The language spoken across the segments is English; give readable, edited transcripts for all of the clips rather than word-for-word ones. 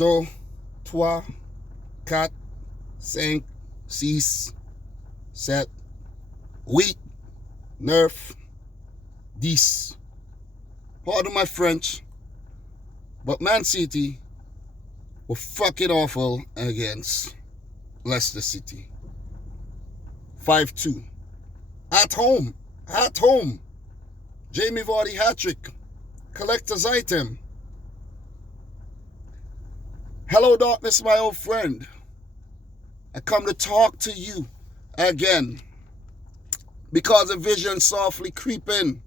2, 3, 4, 5, 6, 7, 8, 9, 10. Pardon my French, but Man City were fucking awful against Leicester City. 5-2. At home. Jamie Vardy hat-trick. Collector's item. Hello, darkness, my old friend. I come to talk to you again because a vision softly creeping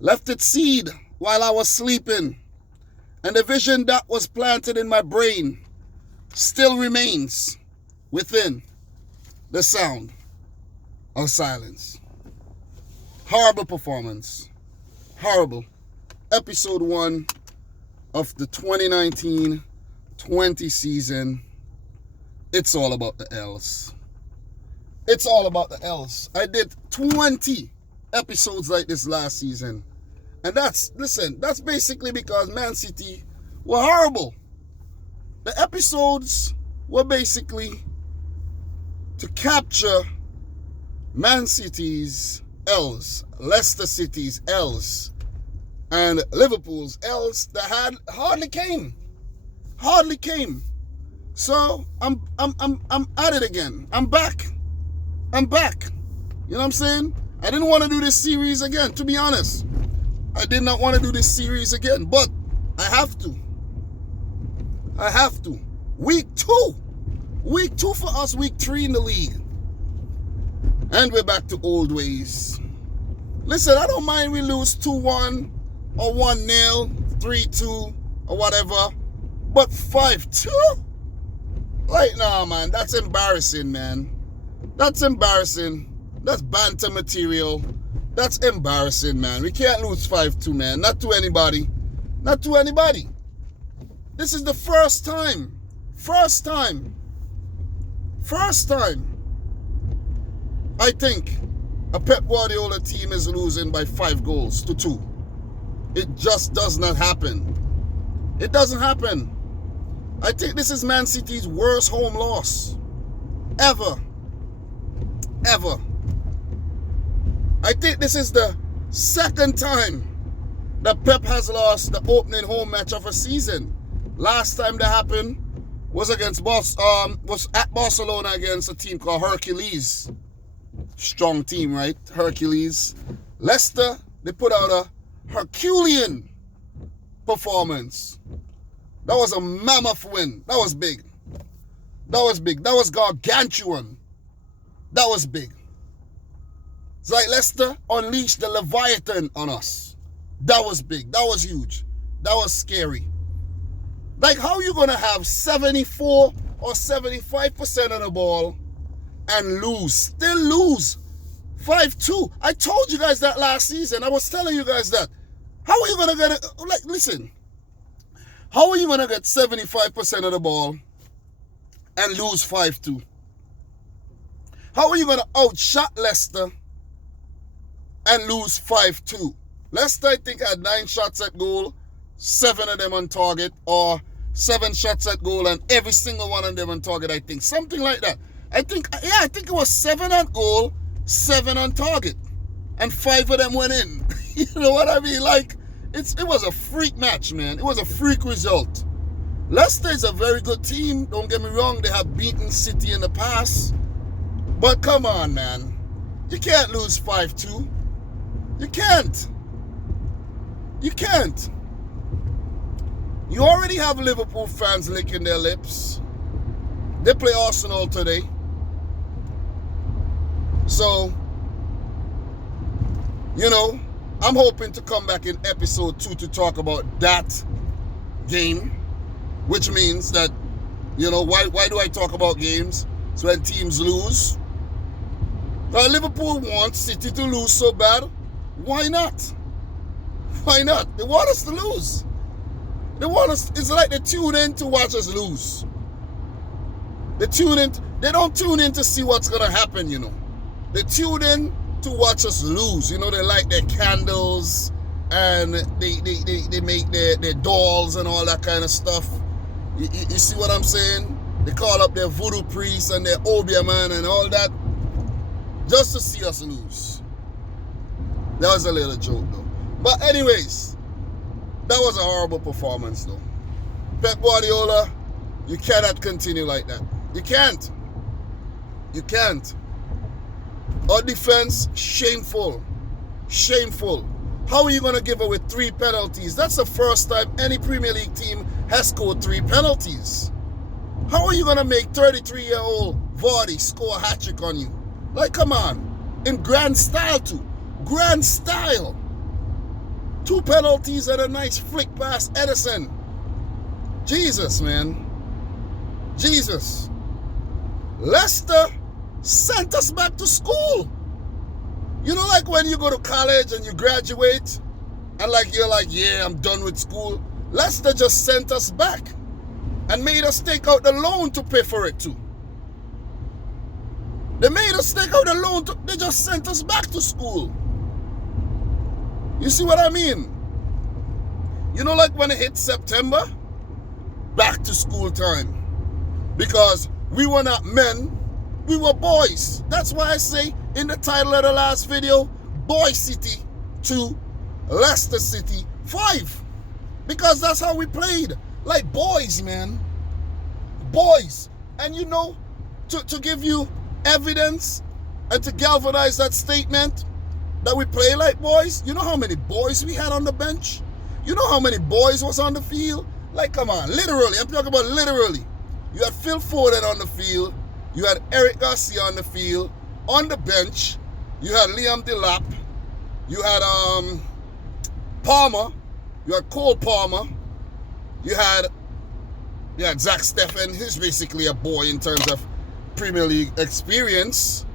left its seed while I was sleeping, and the vision that was planted in my brain still remains within the sound of silence. Horrible performance. Horrible. Episode 1 of the 2019-20 season. It's all about the L's. It's all about the L's. I did 20 episodes like this last season. And that's basically because Man City were horrible. The episodes were basically to capture Man City's L's, Leicester City's L's, and Liverpool's L's that hardly came. So I'm at it again. I'm back. You know what I'm saying? I didn't want to do this series again, to be honest. I did not want to do this series again, but I have to. Week 2 for us, week 3 in the league. And we're back to old ways. Listen, I don't mind we lose 2-1 or 1-0, 3-2 or whatever. But 5-2? Like, nah, man, that's embarrassing, man. That's embarrassing. That's banter material. That's embarrassing, man. We can't lose 5-2, man. Not to anybody. This is the first time. I think a Pep Guardiola team is losing by 5-2. It just does not happen. It doesn't happen. I think this is Man City's worst home loss ever. I think this is the second time that Pep has lost the opening home match of a season. Last time that happened was at Barcelona against a team called Hercules. Strong team, right? Hercules. Leicester, they put out a Herculean performance. That was a mammoth win. That was big. That was gargantuan. That was big. It's like Leicester unleashed the Leviathan on us. That was big. That was huge. That was scary. Like, how are you going to have 74 or 75% of the ball and lose? Still lose 5-2. I told you guys that last season. I was telling you guys that. How are you going to get it? Like, listen. How are you going to get 75% of the ball and lose 5-2? How are you going to outshot Leicester and lose 5-2? Leicester, I think, had 9 shots at goal, 7 of them on target, or 7 shots at goal and every single one of them on target, I think. Something like that. I think it was 7 at goal, 7 on target, and 5 of them went in. You know what I mean? Like, it was a freak match, man. It was a freak result. Leicester is a very good team. Don't get me wrong. They have beaten City in the past. But come on, man. You can't lose 5-2. You can't. You already have Liverpool fans licking their lips. They play Arsenal today. So, you know, I'm hoping to come back in episode 2 to talk about that game, which means that, you know, why do I talk about games? So when teams lose. Liverpool wants City to lose so bad. Why not? They want us to lose. It's like they tune in to watch us lose. They don't tune in to see what's going to happen, you know. They tune in to watch us lose. You know, they light their candles and they make their dolls and all that kind of stuff. You see what I'm saying? They call up their voodoo priests and their obia man and all that just to see us lose. That was a little joke though. But anyways, that was a horrible performance though. Pep Guardiola, you cannot continue like that. You can't. You can't. Our defense, shameful. Shameful. How are you going to give away 3 penalties? That's the first time any Premier League team has scored 3 penalties. How are you going to make 33-year-old Vardy score a hat-trick on you? Like, come on. In grand style, too. Grand style. 2 penalties and a nice flick past Edison. Jesus, man. Jesus. Leicester sent us back to school. You know, like when you go to college and you graduate and like you're like, yeah, I'm done with school. Leicester just sent us back and made us take out the loan to pay for it too. They made us take out the loan. They just sent us back to school. You see what I mean? You know, like when it hit September, back to school time. Because we were not men, we were boys. That's why I say in the title of the last video, Boy City 2, Leicester City 5. Because that's how we played. Like boys, man. Boys. And you know, to give you evidence and to galvanize that statement that we play like boys, you know how many boys we had on the bench? You know how many boys was on the field? Like, come on, literally. I'm talking about literally. You had Phil Foden on the field. You had Eric Garcia on the field. On the bench, you had Liam Delap. You had Palmer. You had Cole Palmer. You had Zach Steffen, who's basically a boy in terms of Premier League experience.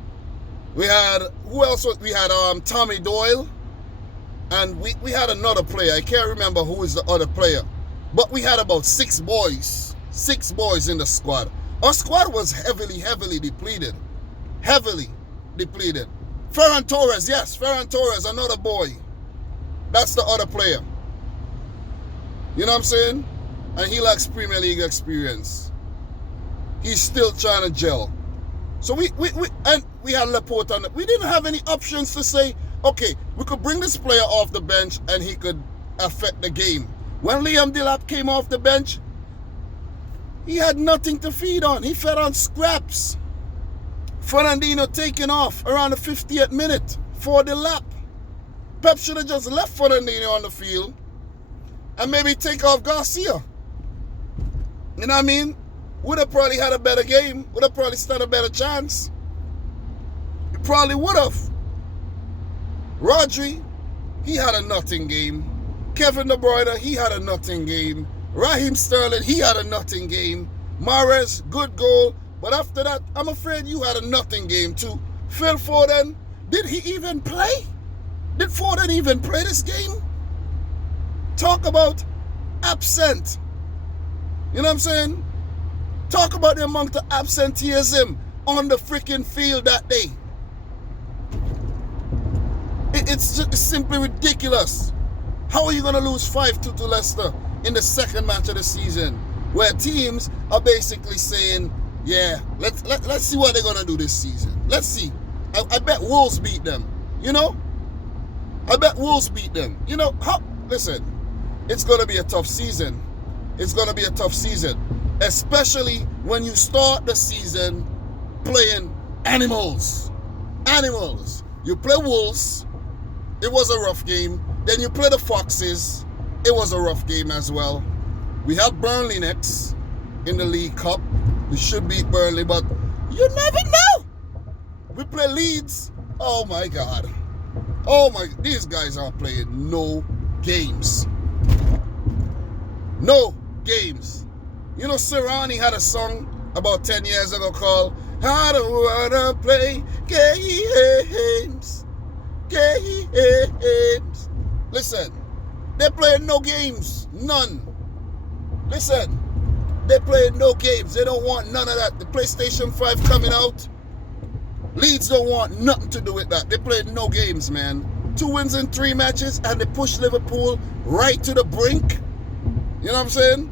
We had, who else? We had Tommy Doyle. And we had another player. I can't remember who is the other player. But we had about 6 boys. 6 boys in the squad. Our squad was heavily depleted. Heavily depleted. Ferran Torres, yes, Ferran Torres, another boy. That's the other player. You know what I'm saying? And he lacks Premier League experience. He's still trying to gel. So we had Laporte on it. We didn't have any options to say, okay, we could bring this player off the bench and he could affect the game. When Liam Delap came off the bench, he had nothing to feed on. He fed on scraps. Fernandinho taking off around the 50th minute for Delap. Pep should have just left Fernandinho on the field and maybe take off Garcia. You know what I mean? Would have probably had a better game. Would have probably stood a better chance. He probably would have. Rodri, he had a nothing game. Kevin De Bruyne, he had a nothing game. Raheem Sterling, he had a nothing game. Mahrez, good goal. But after that, I'm afraid you had a nothing game too. Phil Foden, did he even play? Did Foden even play this game? Talk about absent. You know what I'm saying? Talk about the amount of absenteeism on the freaking field that day. It's simply ridiculous. How are you going to lose 5-2 to Leicester in the second match of the season, where teams are basically saying, yeah, let's see what they're going to do this season. Let's see. I bet Wolves beat them. You know? I bet Wolves beat them. You know, listen, it's going to be a tough season. It's going to be a tough season, especially when you start the season playing animals. Animals. You play Wolves. It was a rough game. Then you play the Foxes. It was a rough game as well. We have Burnley next in the League Cup. We should beat Burnley, but you never know. We play Leeds. Oh my God. Oh my, these guys are playing no games. No games. You know, Sirani had a song about 10 years ago called I Don't Wanna Play Games. Games. Listen, they're playing no games. None. Listen, they're playing no games. They don't want none of that. The PlayStation 5 coming out. Leeds don't want nothing to do with that. They played no games, man. 2 wins in 3 matches, and they pushed Liverpool right to the brink. You know what I'm saying?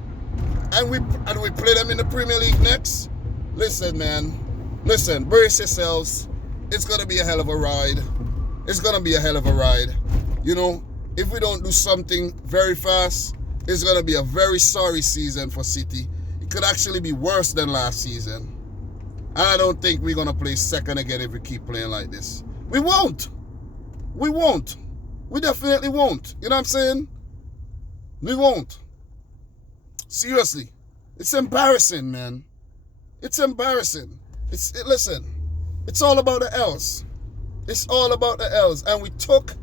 and we play them in the Premier League next. Listen, man. Listen, brace yourselves. It's gonna be a hell of a ride. It's gonna be a hell of a ride. You know, if we don't do something very fast, it's gonna be a very sorry season for City. It could actually be worse than last season. And I don't think we're gonna play second again if we keep playing like this. We won't. We won't. We definitely won't. You know what I'm saying? We won't. Seriously. It's embarrassing, man. It's embarrassing. Listen, it's all about the L's. It's all about the L's. And we took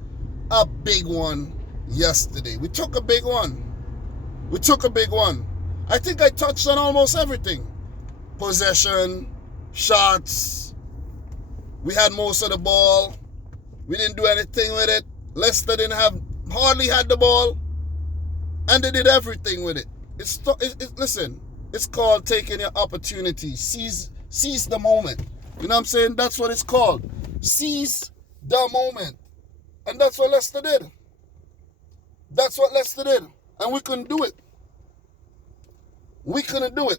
a big one yesterday. We took a big one. We took a big one. I think I touched on almost everything. Possession, shots. We had most of the ball. We didn't do anything with it. Leicester hardly had the ball. And they did everything with it. Listen, it's called taking your opportunity. Seize the moment. You know what I'm saying? That's what it's called. Seize the moment. And that's what Leicester did. That's what Leicester did. And we couldn't do it. We couldn't do it.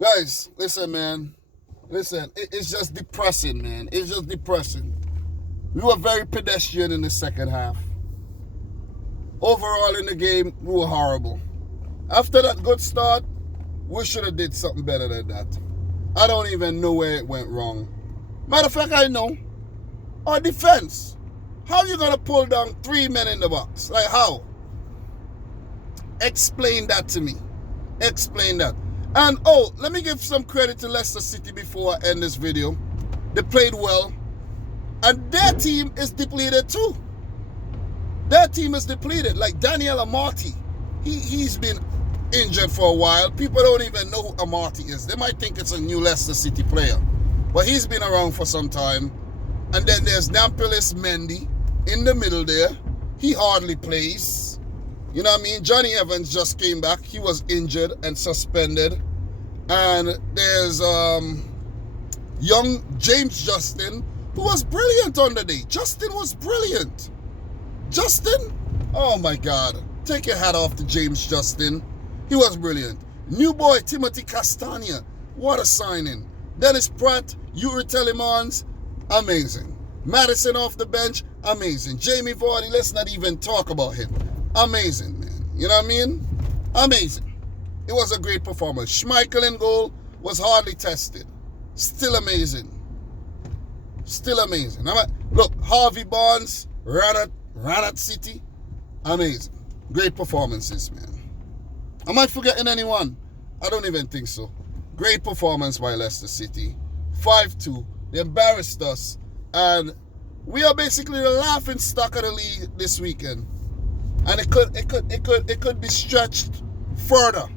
Guys, listen, man. Listen, it's just depressing, man. It's just depressing. We were very pedestrian in the second half. Overall in the game, we were horrible. After that good start, we should have did something better than that. I don't even know where it went wrong. Matter of fact, I know. Our defense. How are you going to pull down 3 men in the box? Like how? Explain that to me. Explain that. And let me give some credit to Leicester City before I end this video. They played well. And their team is depleted too. Their team is depleted. Like Daniel Amartey. He's been injured for a while. People don't even know who Amartey is. They might think it's a new Leicester City player. But he's been around for some time. And then there's Nampalys Mendy in the middle there. He hardly plays. You know what I mean? Johnny Evans just came back. He was injured and suspended. And there's young James Justin, who was brilliant on the day. Justin was brilliant. Justin? Oh my God. Take your hat off to James Justin. He was brilliant. New boy Timothy Castagna. What a signing. Dennis Pratt, Yuri Telemans, amazing. Madison off the bench, amazing. Jamie Vardy, let's not even talk about him. Amazing, man. You know what I mean? Amazing. It was a great performance. Schmeichel in goal was hardly tested. Still amazing. Still amazing. Look, Harvey Barnes ran at City. Amazing. Great performances, man. Am I forgetting anyone? I don't even think so. Great performance by Leicester City. 5-2. They embarrassed us. And we are basically the laughing stock of the league this weekend. And it could be stretched further.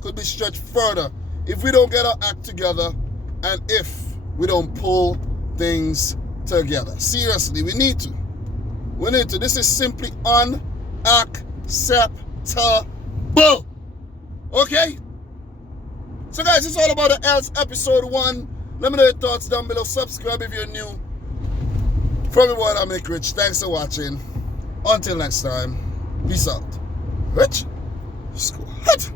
Could be stretched further if we don't get our act together and if we don't pull things together. Seriously, we need to. We need to. This is simply unacceptable. Okay? So guys, it's all about the L's episode 1. Let me know your thoughts down below. Subscribe if you're new. From your boy Dominic Rich. Thanks for watching. Until next time. Peace out. Rich. Squad.